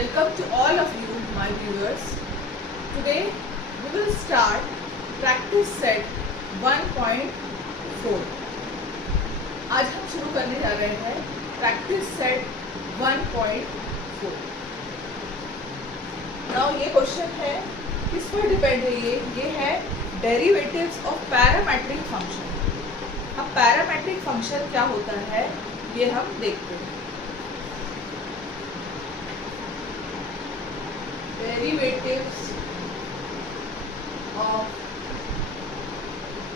Welcome to all of you, my viewers. Today we will start practice set 1.4. आज हम शुरू करने जा रहे हैं practice set 1.4. Now ये क्वेश्चन है किस पर डिपेंड है ये है डेरिवेटिव्स ऑफ पैरामेट्रिक फंक्शन. अब पैरामेट्रिक फंक्शन क्या होता है ये हम देखते हैं. Derivatives of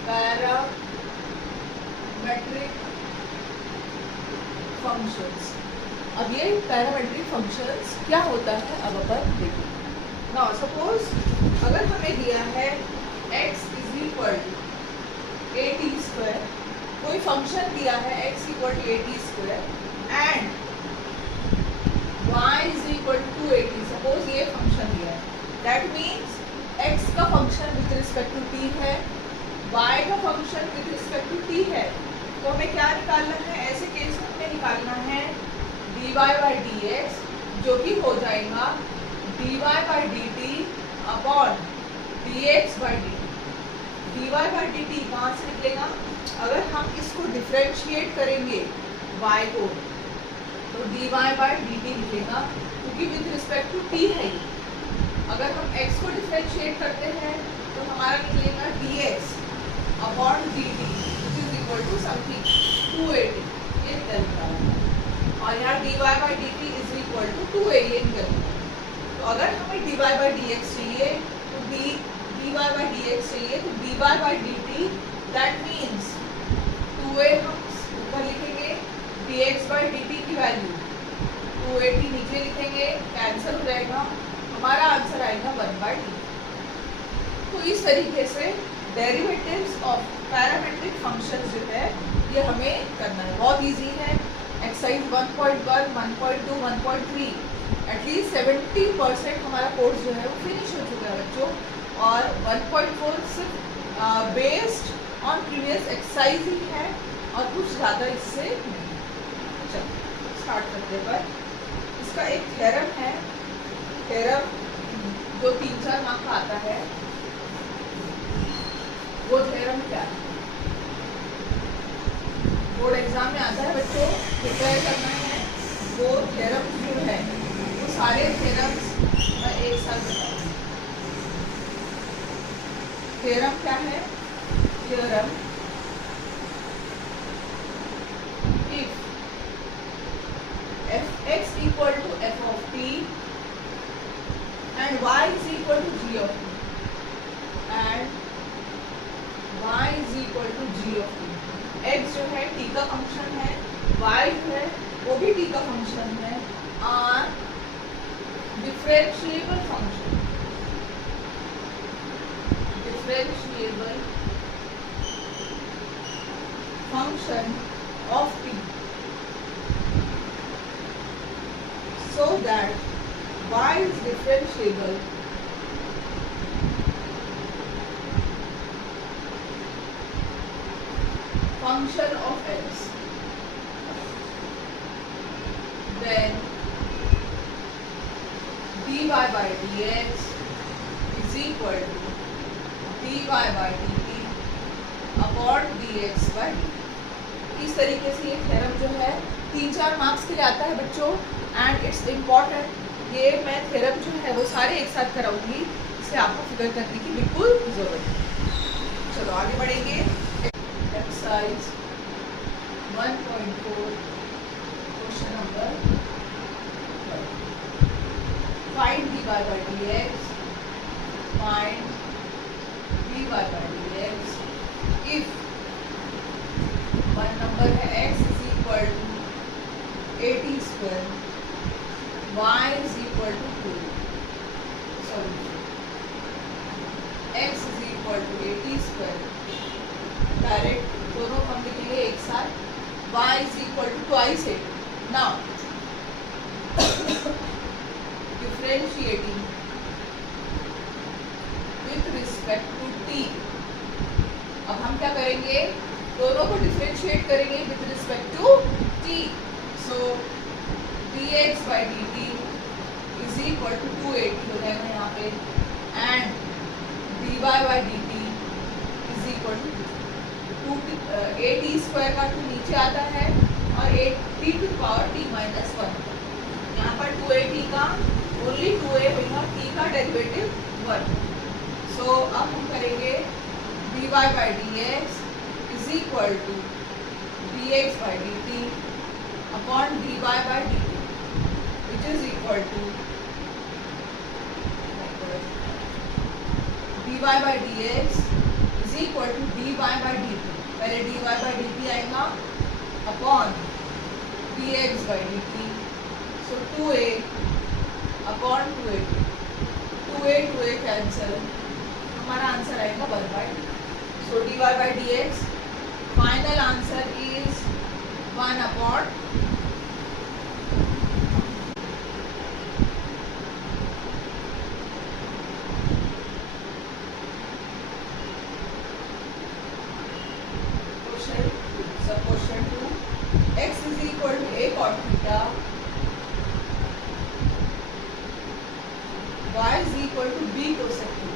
parametric functions. अब ये पैरामेट्रिक फंक्शंस क्या होता है अब अपन देखें. नाउ सपोज अगर हमें दिया है x is equal to a² कोई फंक्शन दिया है x equal to a² and y is equal to 280. Suppose ये फंक्शन दिया है, दैट मीन्स x का function with respect to t है, y का function with respect to t है. तो हमें क्या निकालना है, ऐसे केस में हमें निकालना है dy बाई dx जो कि हो जाएगा dy by dt upon dx by dt. dy by dt कहाँ से निकलेगा, अगर हम इसको डिफरेंशिएट करेंगे y को तो dy बाई dt निकलेगा क्योंकि विद रिस्पेक्ट टू t है ये. अगर हम x को डिफरेंशिएट करते हैं तो हमारा निकलेगा dx upon dt which is equal to something 280. ये निकलेगा और यहाँ dy by dt is equal to 2a ये निकलेगा. तो अगर हमें dy बाई dx चाहिए तो dy बाई dx चाहिए तो dy by dt that means 2a हम ऊपर लिखेंगे, dx बाई dt की वैल्यू 280 नीचे लिखेंगे, कैंसिल हो जाएगा, हमारा आंसर आएगा 1/t. तो इस तरीके से डेरिवेटिव्स ऑफ पैरामेट्रिक फंक्शंस जो है ये हमें करना है. बहुत इजी है. एक्सरसाइज 1.1, 1.2, 1.3 एटलीस्ट 70% हमारा कोर्स जो है वो फिनिश हो चुका है बच्चों. और 1.4 सिर्फ बेस्ड ऑन प्रीवियस एक्सरसाइज ही है और कुछ ज़्यादा इससे नहीं. चलो स्टार्ट करते पर इसका एक थ्योरम है, थ्योरम जो 3-4 मार्क का आता है. वो थ्योरम क्या है, बोर्ड एग्जाम में आता है बच्चों, प्रिपेयर करना है. वो थ्योरम जो है वो सारे थ्योरम्स मैं एक साथ बताऊंगी. थ्योरम क्या है, theorem if fx equal to f of t and y is equal to g of t and y is equal to g of t. x जो है t का फंक्शन है, y जो है वो भी t का फंक्शन है, are differentiable function. Differentiable function of t so that y is differentiable function of x, then dy by dx is equal to dy by dt upon dx by dt. इस तरीके से ये theorem जो है 3-4 marks के लिए आता है बच्चों एंड इट्स इम्पॉर्टेंट. ये मैं थ्योरम जो है वो सारे एक साथ कराऊंगी, इसे आपको फिगर करने की बिल्कुल जरूरत है. चलो आगे बढ़ेंगे. Exercise 1.4 question number 1. Find dy by dx. Find dy by dx if one number है x is equal to 80 square, y is equal to 2. Solution x is equal to 80 square, direct दोनों हम लिखेंगे एक साथ, y is equal to twice 80. Now differentiating with respect to t. अब हम क्या करेंगे, दोनों को डिफरेंशिएट करेंगे with respect to t. So dx by dt is equal to 280 हो जाएगा यहाँ पे, and dy by D T is equal to 8t square का 2 नीचे आता है और 8t to power t minus 1। यहाँ पर 280 का ओनली 2a होगा, t का डेरिवेटिव 1। सो अब हम करेंगे dy by D x is equal to dx by D T upon dy by D T which is equal to dy by D x is equal to dy by D T, पहले dy by D T आएगा upon dx by D T, so 2a upon 2a cancel, हमारा answer आएगा 1/2। So dy by D X final answer is 1 upon question 2 x is equal to a cot theta, y is equal to b cosec theta.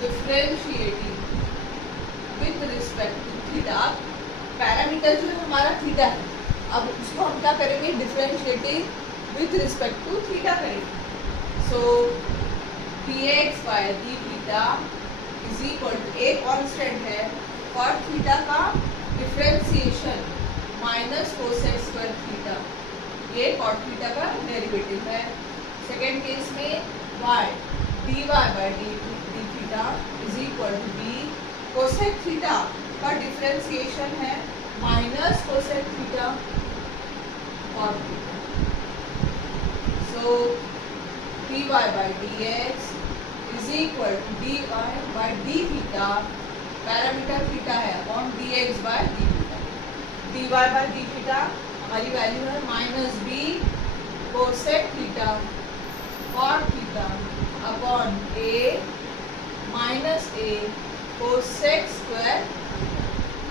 Differentiating with respect to theta, parameter जो हमारा theta है, अब उसको हम क्या करेंगे, differentiating with respect to theta करेंगे। So dx by D theta is equal to A constant है और थीटा का differentiation minus cosec square theta, ये कॉट थीटा का डेरिवेटिव है। सेकेंड केस में y dy by D theta is equal to b cosec theta का differentiation है minus cosec theta और so dy by D x is equal to dy by D theta, parameter theta है upon dx by D theta, dy by D theta हमारी value है minus b cosec theta और theta upon a minus a cosec square.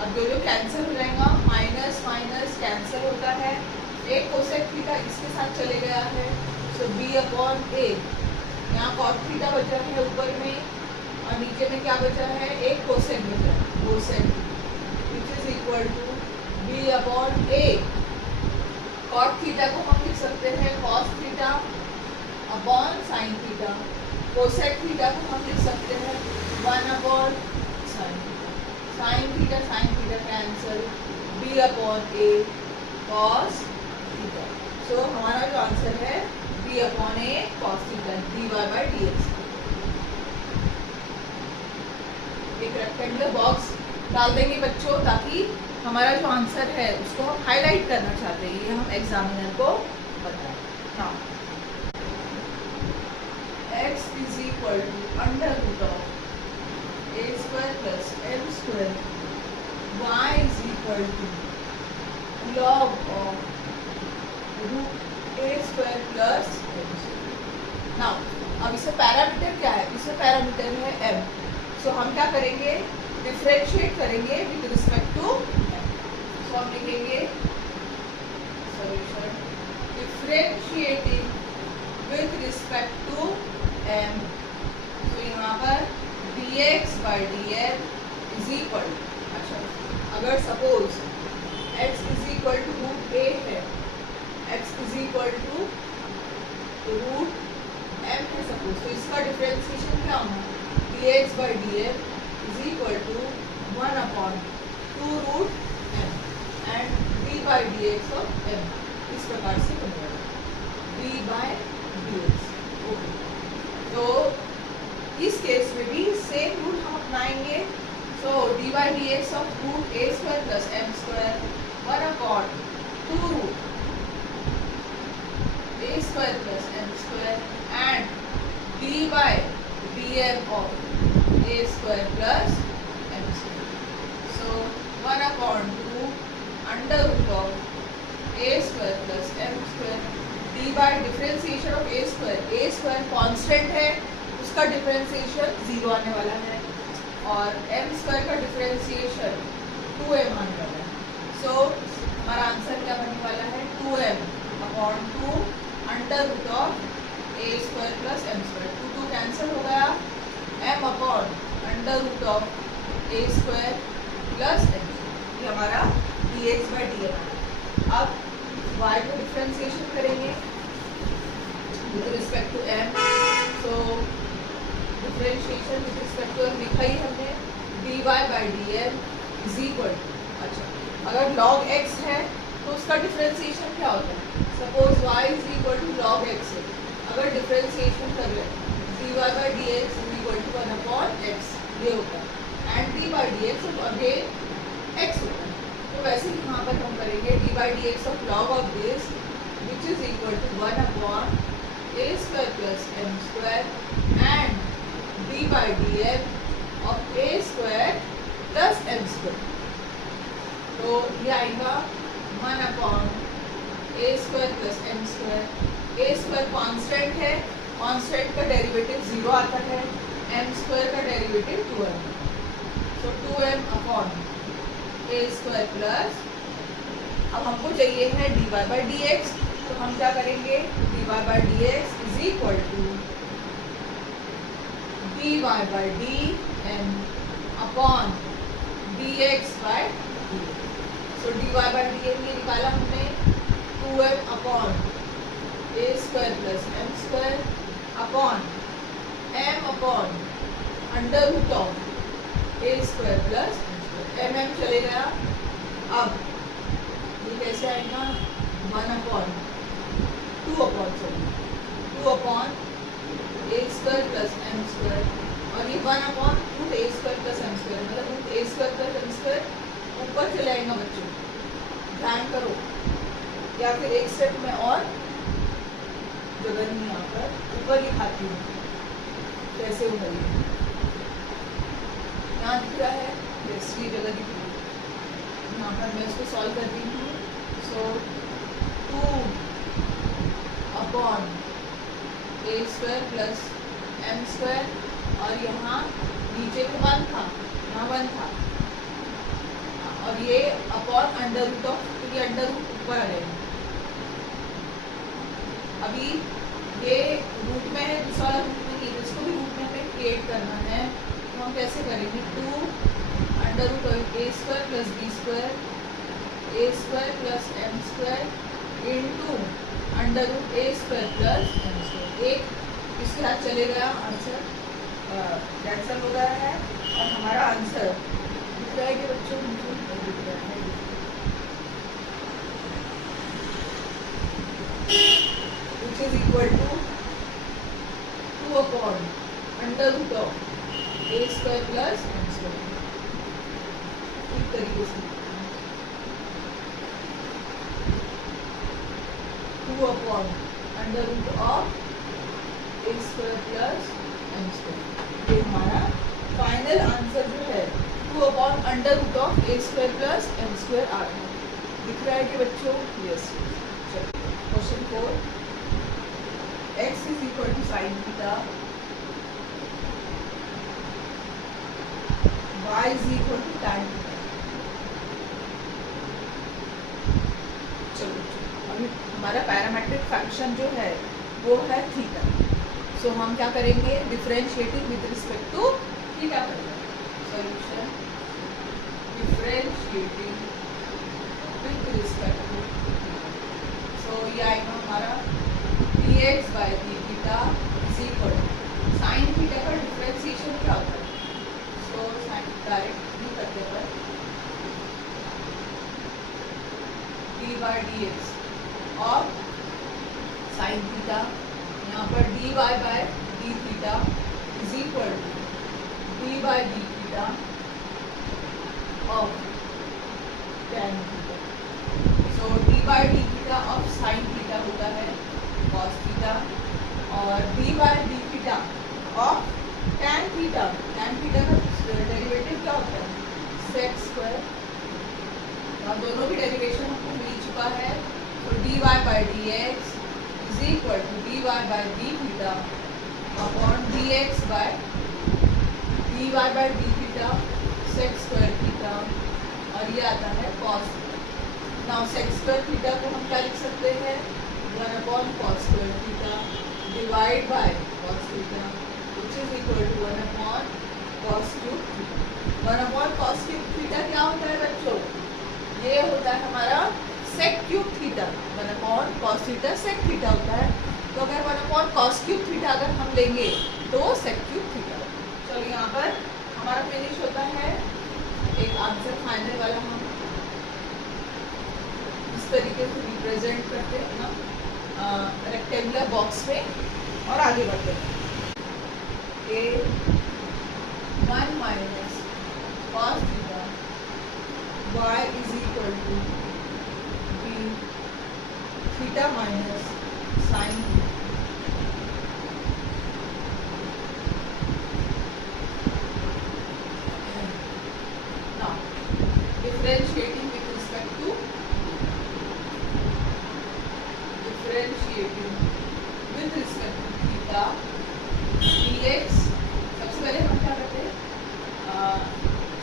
अब जो cancel हो जाएगा, minus minus cancel होता है, एक कोसेक थीटा इसके साथ चले गया है, सो b अपॉन a, यहाँ कॉट थीटा बचा है ऊपर में और नीचे में क्या बचा है, एक कोसेक बचा है, cosec which is equal to b upon a। Cot theta को हम लिख सकते हैं cos theta upon sine theta, cosec theta को हम लिख सकते हैं 1 upon sine theta cancel, b upon a cos theta. So हमारा जो आंसर है b upon a cos theta dy by D x. एक रेक्टेंगुलर बॉक्स डाल देंगे बच्चों, ताकि हमारा जो आंसर है उसको हम हाईलाइट करना चाहते हैं, ये हम एग्जामिनर को बताएं। हाँ, x is equal to under root of a square plus m square, y is equal to log of root a square plus m square। Now, अब इससे पैरामीटर क्या है, इससे पैरामीटर है m, सो हम क्या करेंगे, डिफरेंशिएट करेंगे with respect to m। So हम लिखेंगे solution differentiating with respect to m, तो यहाँ पर dx by D L is equal, अच्छा अगर suppose x is equal to root a है, x is equal to root m है सपोज, तो इसका डिफरेंशिएशन क्या होगा, dx by D L is equal to 1 upon 2 root m and d by D x of m, इस प्रकार से बनेगा d by D x. Okay, तो इस केस में भी सेम रूल हम अपनाएंगे। So d by D x of root A square plus M square 1 upon 2 root A square plus M square and D by D M of A square plus M square. So 1 upon 2 under root of A square plus M square d by differentiation of A square constant है, उसका differentiation 0 आने वाला है, और M square का differentiation 2m आने वाला है। सो हमारा आंसर क्या बनने वाला है, 2m upon 2 under root of A square plus M square. 2 cancel हो गया, m upon under root of A square plus M, ये हमारा dx बाई dm। अब y को डिफरेंशिएशन करेंगे with respect to m, so differentiation with respect to m लिखा ही हमने, dy by dm is equal to, अच्छा अगर log x है तो उसका डिफरेंशिएशन क्या होता है, suppose y is equal to log x है, अगर डिफरेंशिएशन कर ले dy by dx is equal to 1 upon x, ये होता है, and d by dx again x होता है। तो वैसे ही यहाँ पर हम करेंगे D by D x of log of this which is equal to 1 upon A square plus M square and D by D M of A square plus M square. तो ये आएगा 1 upon A square plus M square. A square constant है, constant का derivative 0 आता है, M square का derivative 2m, so 2m upon A square plus, अब हमको चाहिए है D Y by D X, तो हम क्या करेंगे, D Y by D x is equal to D Y by D M upon D x by D. So D Y by D M ये निकाला हमने, 2m upon A square plus M square upon m upon under root of A square plus mm चले गया। अब ये कैसे आएगा, 1 upon 2 upon 2 upon A square plus M square, और ये 1 अपॉन रूट ए स्क्वायर प्लस एम स्क्वायर, मतलब root ए square plus M square ऊपर चले आएगा बच्चों, ध्यान करो, या फिर एक स्टेप में और जगह नहीं, यहाँ पर ऊपर लिखाती हूँ कैसे उधर यहाँ दिख रहा है, दूसरी जगह दिख रही है, यहाँ पर मैं इसको सॉल्व कर रही हूँ। सो 2 upon A square plus M square, और यहाँ नीचे में 1 था, यहाँ 1 था, और ये अपॉन अंडर रूट ऑफ, तो ये अंडर रूट ऊपर आ जाएगा। अभी ये रूट में है, दूसरा रूट में नहीं, इसको भी रूट में हमें क्रिएट करना है, तो हम कैसे करेंगे, 2 under root of A square plus B square, A square plus M square into under root A square plus M square. एक इसके साथ चले गया, आंसर कैंसल हो गया है, और हमारा आंसर दिख रहा है कि बच्चों दिख रहा है, which is equal to 2 upon under root of A square plus M square. इस तरीके से 2 upon under root of A square plus M square. ये हमारा फाइनल आंसर जो है 2 upon under root of A square plus M square आ रहा है। दिख रहा है कि बच्चों, yes. Question 4, x is equal to sine theta, y is equal to tan theta. चलो अभी हमारा पैरामेट्रिक फंक्शन जो है वो है थीटा। सो हम क्या करेंगे, differentiating with respect to theta करेंगे। Solution, differentiating with respect to, so ये आएगा हमारा dx by D theta is equal to sine theta का डिफरेंशिएशन क्या होता है, सो साइन डायरेक्ट भी करते पर डी बाई डी एक्स और साइन थीटा, यहाँ पर d Y by D theta is equal to d by D theta of tan theta. So d by D theta of sine theta होता है cos theta, और D by D theta of tan theta, tan theta का derivative क्या होता है, sec square. दोनों की derivation हमको मिल चुका है, तो D Y by D x is equal to dy by D theta upon dx by dy by D theta sec square theta, और ये आता है cos theta. Now sec square theta को हम क्या लिख सकते हैं, 1 upon cos square theta divide by cos theta which is equal to 1 upon cos cube theta. 1 upon cos cube theta क्या होता है बच्चों, ये होता है हमारा sec cube theta. 1 upon cos theta sec theta होता है, तो अगर 1 अपॉन cos क्यूब थीटा अगर हम लेंगे तो सेक क्यूब थीटा। चलो यहाँ पर हमारा फिनिश होता है एक आंसर फाइनल वाला। हम इस तरीके से रिप्रेजेंट करते हैं ना रेक्टेंगुलर बॉक्स में और आगे बढ़ते हैं। A 1 minus cos theta y is equal to B theta minus sine theta. Differentiating with respect to theta dx, सबसे पहले हम क्या करते हैं,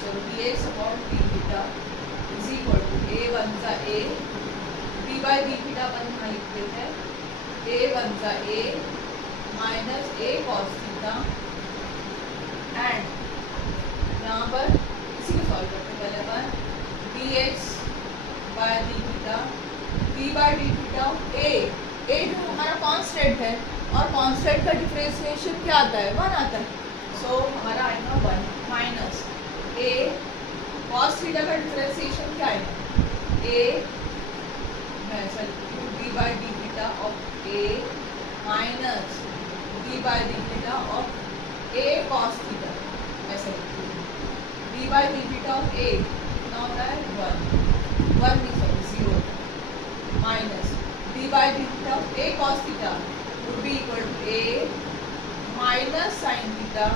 चलो dx upon d theta is equal to a one सा a b by D theta अपन यहाँ लिखते हैं a वन सा a minus a cos theta and यहाँ पर इसी को सॉल्व करते हैं पहले अपन dx by D theta d by D theta a जो हमारा कांस्टेंट है और कांस्टेंट का डिफरेंशिएशन क्या आता है, 1 आता है। सो हमारा आएगा 1 माइनस a cos थीटा का डिफरेंशिएशन क्या आएगा, a मैं ऐसा लिखती हूँ d by D theta of a minus d by D theta of a cos theta, ऐसा लिखती हूँ d by D theta of a कितना होता है 1 नहीं sorry 0 minus d by D theta of a cos theta would be equal to a minus sin theta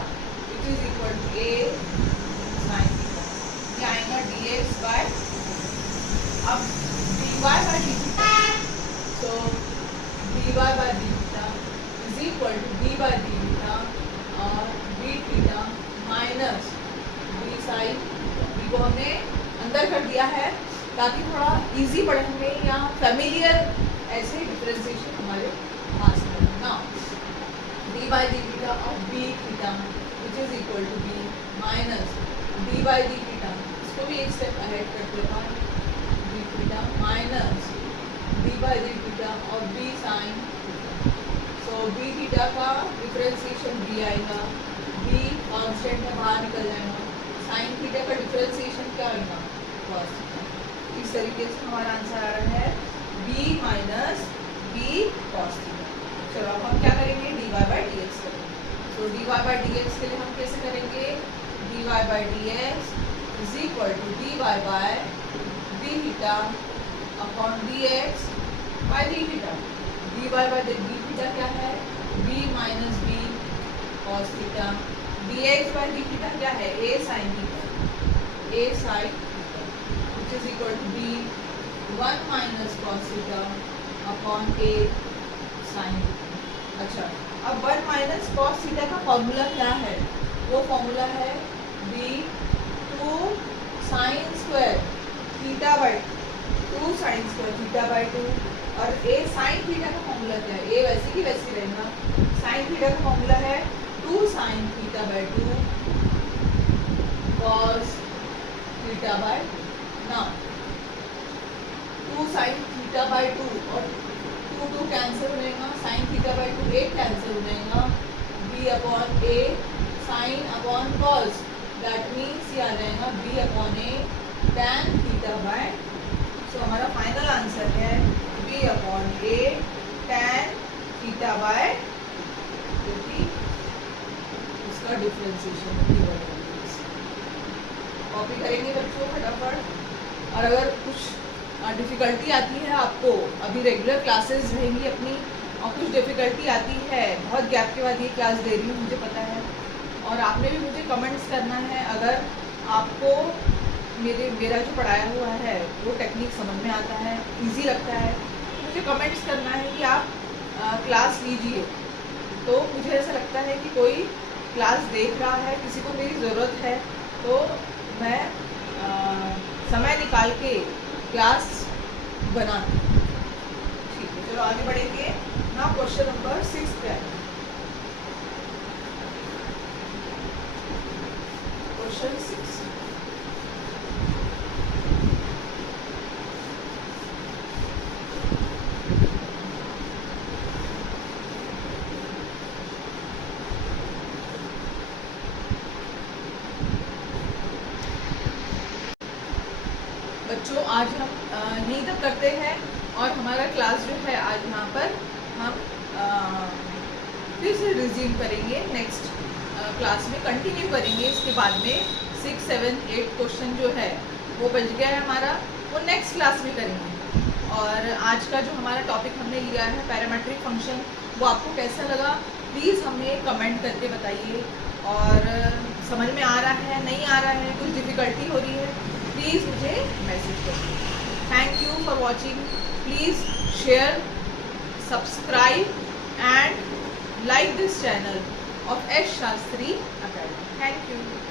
which is equal to a sin theta। ये आएगा dx by अब dy by d theta, so dy by d theta is equal to d by d theta और d theta minus d sin, d को हमने अंदर कर दिया है ताकि थोड़ा इजी पड़े हमें, या फेमिलियर ऐसे डिफरेंशिएशन हमारे पास है। Now d by d theta of b theta which is equal to b minus d by d theta, इसको भी एक स्टेप अहेड करते हैं, d theta minus d by d theta of b sin theta। So b theta का differentiation b आएगा, b constant है बाहर निकल जाएगा, sin theta का डिफरेंशिएशन क्या आएगा cos theta। इस तरीके से हमारा आंसर आ रहा है b minus b cos theta। चलो अब हम क्या करेंगे, dy बाई डी एक्स करेंगे। So dy by D x के लिए हम कैसे करेंगे, dy by D x is equal to dy by D theta upon D x by D theta. dy by D theta क्या है, b minus b cos theta, dx by D theta क्या है, a sin theta, a sin theta which is equal to b 1 minus cos theta upon a sin theta. अच्छा, अब 1 minus cos theta का formula क्या है, वो formula है b 2 sin square theta by 2 sin square theta by 2, और a sin theta का formula क्या है, a वैसे की वैसे रहेगा, sin थीटा का फॉर्मूला है 2 sin theta by 2 cos theta by, ना 2 sin थीटा बाई 2 और 2 कैंसिल हो जाएगा, साइन थीटा बाई 2 1 कैंसिल हो जाएगा, b upon a sine upon cos, that means ये आ जाएगा b upon a tan theta by, so हमारा फाइनल आंसर है b upon a tan theta by, क्योंकि उसका डिफरेंशिएशन कॉपी करेंगे बच्चों फटाफट। और अगर कुछ डिफ़िकल्टी आती है आपको, अभी रेगुलर क्लासेस रहेंगी अपनी, और कुछ डिफ़िकल्टी आती है, बहुत गैप के बाद ये क्लास दे रही हूँ मुझे पता है, और आपने भी मुझे कमेंट्स करना है अगर आपको मेरा जो पढ़ाया हुआ है वो टेक्निक समझ में आता है, इजी लगता है, तो मुझे कमेंट्स करना है कि आप क्लास लीजिए। तो मुझे ऐसा लगता है कि कोई क्लास देख रहा है, किसी को मेरी ज़रूरत है, तो मैं समय निकाल के क्लास बनाती हूँ। ठीक है, चलो आगे बढ़ेंगे। नाउ क्वेश्चन नंबर 6 पे आए। क्वेश्चन 6। बच्चों आज हम यहीं तक करते हैं और हमारा क्लास जो है आज यहाँ पर हम फिर से रिज्यूम करेंगे। नेक्स्ट क्लास में कंटिन्यू करेंगे। इसके बाद में 6, 7, 8 क्वेश्चन जो है वो बच गया है हमारा, वो नेक्स्ट क्लास में करेंगे। और आज का जो हमारा टॉपिक हमने लिया है पैरामेट्रिक फंक्शन, वो आपको कैसा लगा प्लीज़ हमें कमेंट करके बताइए। और समझ में आ रहा है, नहीं आ रहा है, कुछ डिफ़िकल्टी हो रही है, प्लीज़ मुझे मैसेज करिए। Thank you for watching. Please share, subscribe and like this channel of S Shastri Academy. Thank you.